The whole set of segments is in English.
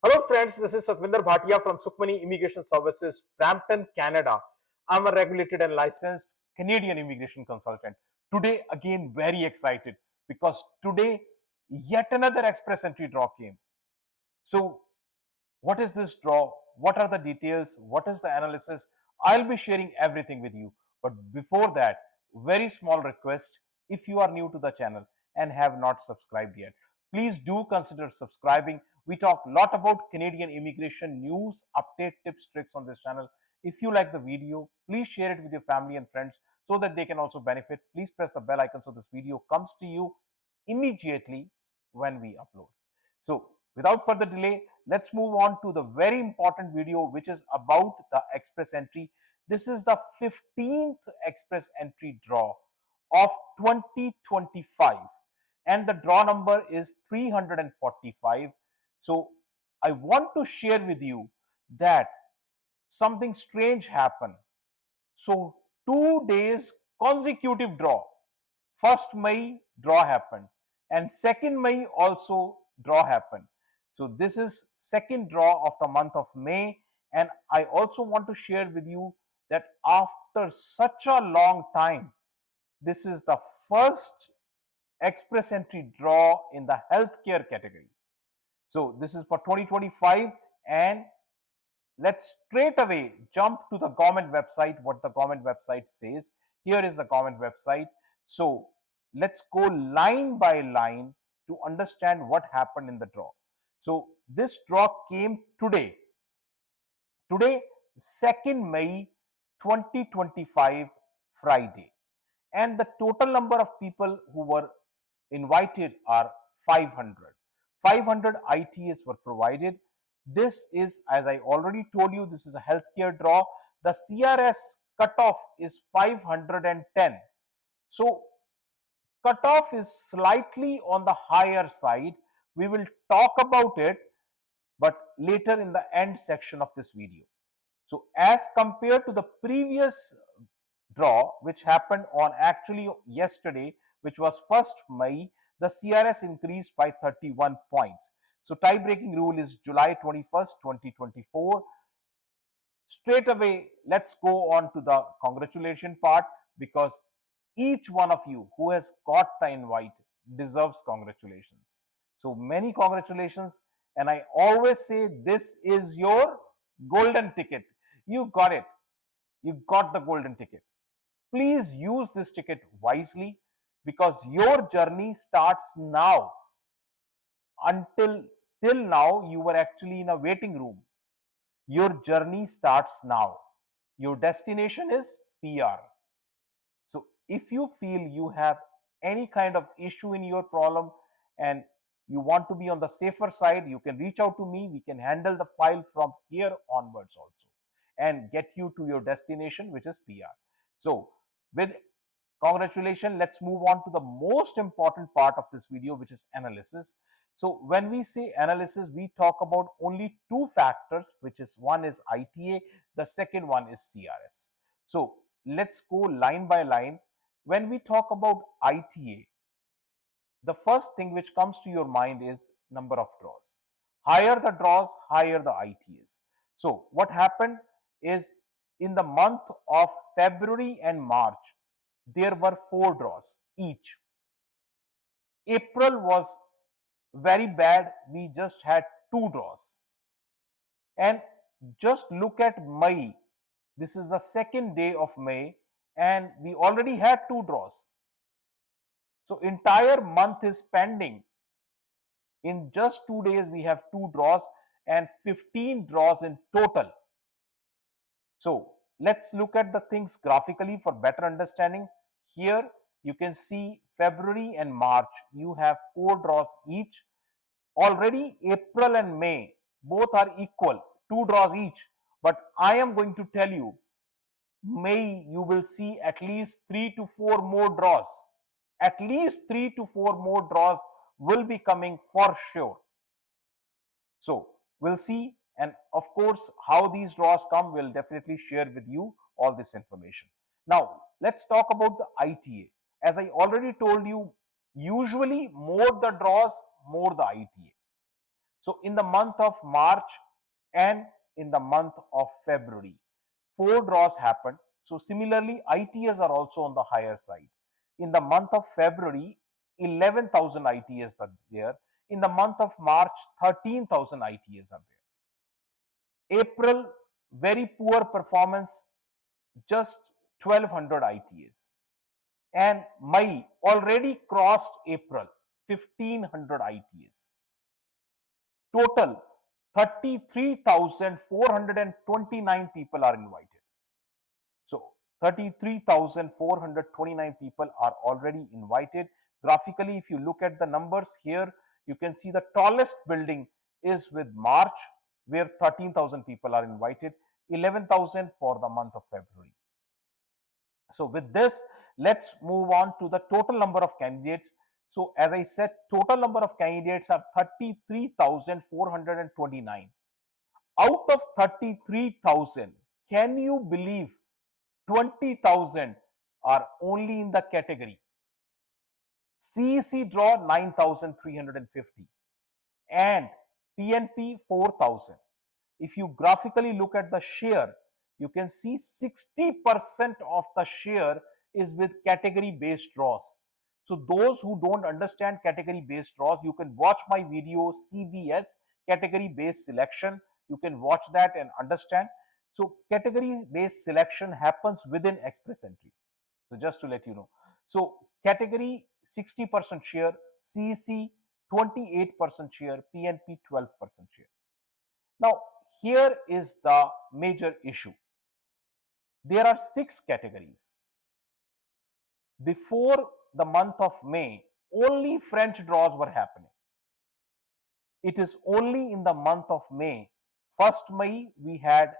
Hello friends, this is Satvinder Bhatia from Sukhmani Immigration Services, Brampton, Canada. I'm a regulated and licensed Canadian immigration consultant. Today again very excited because today yet another express entry draw came. So what is this draw? What are the details? What is the analysis? I'll be sharing everything with you. But before that, very small request, if you are new to the channel and have not subscribed yet, please do consider subscribing. We talk a lot about Canadian immigration news, update, tips, tricks on this channel. If you like the video, please share it with your family and friends so that they can also benefit. Please press the bell icon so this video comes to you immediately when we upload. So without further delay, let's move on to the very important video which is about the express entry. This is the 15th express entry draw of 2025 and the draw number is 345. So I want to share with you that something strange happened. So 2 days consecutive draw. 1st May draw happened and 2nd May also draw happened. So this is second draw of the month of May, and I also want to share with you that after such a long time, this is the first express entry draw in the healthcare category. So this is for 2025, and let's straight away jump to the government website, what the government website says. Here is the government website. So let's go line by line to understand what happened in the draw. So this draw came today. Today, 2nd May 2025, Friday. And the total number of people who were invited are 500. 500 ITAs were provided. This is, as I already told you, this is a healthcare draw. The CRS cutoff is 510. So cutoff is slightly on the higher side. We will talk about it, but later in the end section of this video. So as compared to the previous draw, which happened on actually yesterday, which was 1st May, the CRS increased by 31 points. So tie breaking rule is July 21st, 2024. Straight away, let's go on to the congratulation part, because each one of you who has got the invite deserves congratulations. So many congratulations. And I always say this is your golden ticket. You got it. You got the golden ticket. Please use this ticket wisely, because your journey starts now. Till now, you were actually in a waiting room. Your journey starts now. Your destination is PR. So if you feel you have any kind of issue in your problem and you want to be on the safer side, you can reach out to me. We can handle the file from here onwards also and get you to your destination, which is PR. So with congratulations, let's move on to the most important part of this video, which is analysis. So when we say analysis, we talk about only two factors, which is one is ITA, the second one is CRS. So let's go line by line. When we talk about ITA, the first thing which comes to your mind is number of draws. Higher the draws, higher the ITAs. So what happened is in the month of February and March, there were 4 draws each. April was very bad. We just had 2 draws. And just look at May. This is the second day of May and we already had 2 draws. So entire month is pending. In just 2 days, we have 2 draws and 15 draws in total. So let's look at the things graphically for better understanding. Here you can see February and March, you have 4 draws each. Already April and May, both are equal, 2 draws each. But I am going to tell you, May you will see at least 3 to 4 more draws. At least 3 to 4 more draws will be coming for sure. So we'll see, and of course how these draws come, we'll definitely share with you all this information. Now let's talk about the ITA. As I already told you, usually more the draws, more the ITA. So in the month of March and in the month of February, 4 draws happened. So similarly, ITS are also on the higher side. In the month of February, 11,000 ITS are there. In the month of March, 13,000 ITS are there. April, very poor performance, just 1,200 ITS. And May already crossed April, 1,500 ITS. Total 33,429 people are invited. So 33,429 people are already invited. Graphically, if you look at the numbers here, you can see the tallest building is with March, where 13,000 people are invited, 11,000 for the month of February. So with this, let's move on to the total number of candidates. So as I said, total number of candidates are 33,429. Out of 33,000, can you believe 20,000 are only in the category? CEC draw 9,350 and PNP 4,000. If you graphically look at the share, you can see 60% of the share is with category based draws. So those who don't understand category based draws, you can watch my video CBS, category based selection. You can watch that and understand. So category based selection happens within express entry. So just to let you know. So category 60% share, CEC 28% share, PNP 12% share. Now here is the major issue. There are 6 categories. Before the month of May, only French draws were happening. It is only in the month of May, 1st May, we had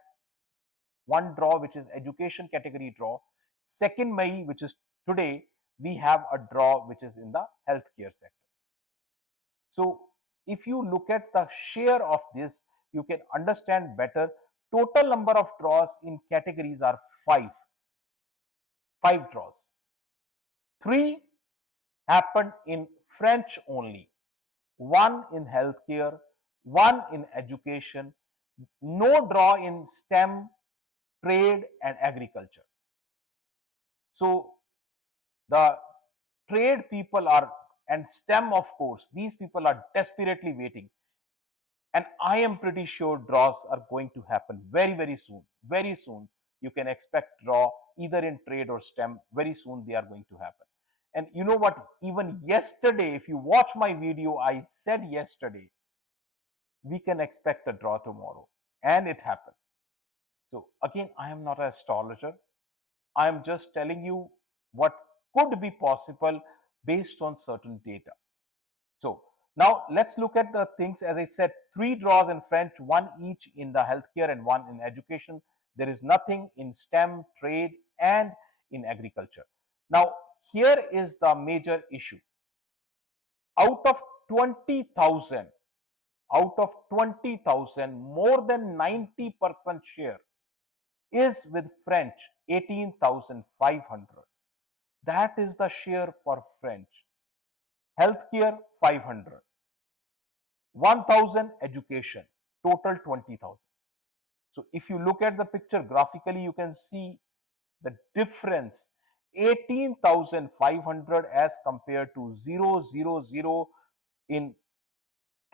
one draw, which is education category draw. 2nd May, which is today, we have a draw which is in the healthcare sector. So if you look at the share of this, you can understand better. Total number of draws in categories are 5 draws. 3 happened in French only, 1 in healthcare, 1 in education, no draw in STEM, trade and agriculture. So the trade people are, and STEM of course, these people are desperately waiting. And I am pretty sure draws are going to happen very, very soon. Very soon you can expect draw either in trade or STEM. Very soon they are going to happen. And you know what, even yesterday, if you watch my video, I said yesterday, we can expect a draw tomorrow, and it happened. So again, I am not an astrologer. I am just telling you what could be possible based on certain data. So now let's look at the things. As I said, 3 draws in French, 1 each in the healthcare and 1 in education. There is nothing in STEM, trade and in agriculture. Now here is the major issue. Out of 20,000, more than 90% share is with French, 18,500. That is the share for French. Healthcare 500, 1,000 education, total 20,000. So if you look at the picture graphically, you can see the difference, 18,500 as compared to 000 in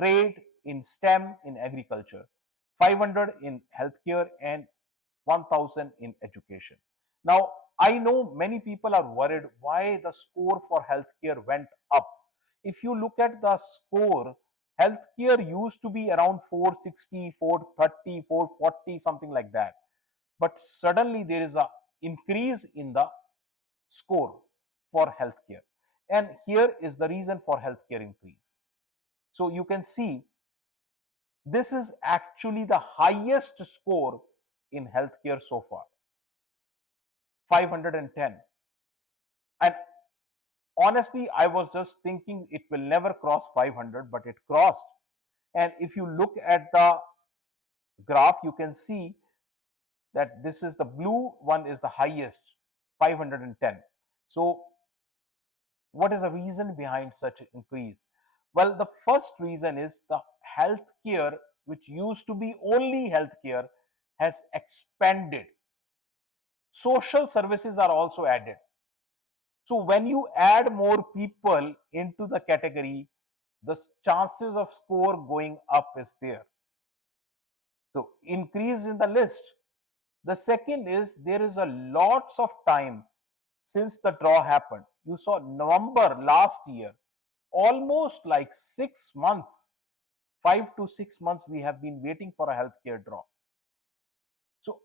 trade, in STEM, in agriculture, 500 in healthcare and 1,000 in education. Now I know many people are worried why the score for healthcare went up. If you look at the score, healthcare used to be around 460, 430, 440, something like that. But suddenly there is an increase in the score for healthcare. And here is the reason for healthcare increase. So you can see this is actually the highest score in healthcare so far, 510. And honestly, I was just thinking it will never cross 500, but it crossed. And if you look at the graph, you can see that this is the blue one is the highest, 510. So what is the reason behind such an increase? Well, the first reason is the healthcare, which used to be only healthcare, has expanded. Social services are also added. So when you add more people into the category, the chances of score going up is there. So increase in the list. The second is there is a lots of time since the draw happened. You saw November last year, almost like 6 months, 5 to 6 months we have been waiting for a healthcare draw. So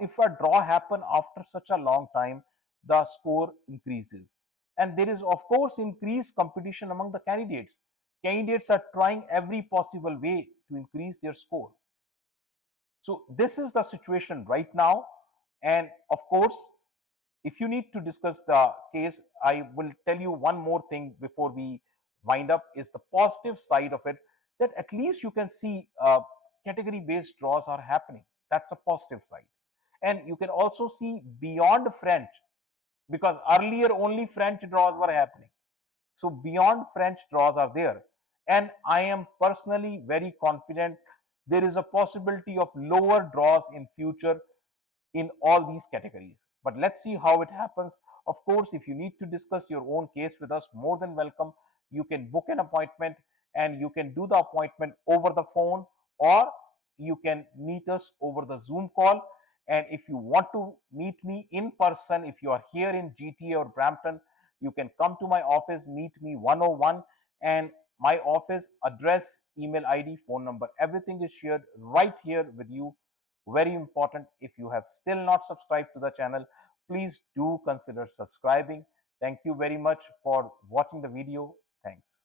if a draw happen after such a long time, the score increases. And there is of course increased competition among the candidates. Candidates are trying every possible way to increase their score. So this is the situation right now. And of course, if you need to discuss the case, I will tell you one more thing before we wind up is the positive side of it, that at least you can see category based draws are happening. That's a positive side. And you can also see beyond French, because earlier only French draws were happening. So beyond French draws are there. And I am personally very confident there is a possibility of lower draws in future in all these categories. But let's see how it happens. Of course, if you need to discuss your own case with us, more than welcome. You can book an appointment and you can do the appointment over the phone, or you can meet us over the Zoom call. And if you want to meet me in person, if you are here in GTA or Brampton, you can come to my office, meet me 101, and my office address, email ID, phone number, everything is shared right here with you. Very important. If you have still not subscribed to the channel, please do consider subscribing. Thank you very much for watching the video. Thanks.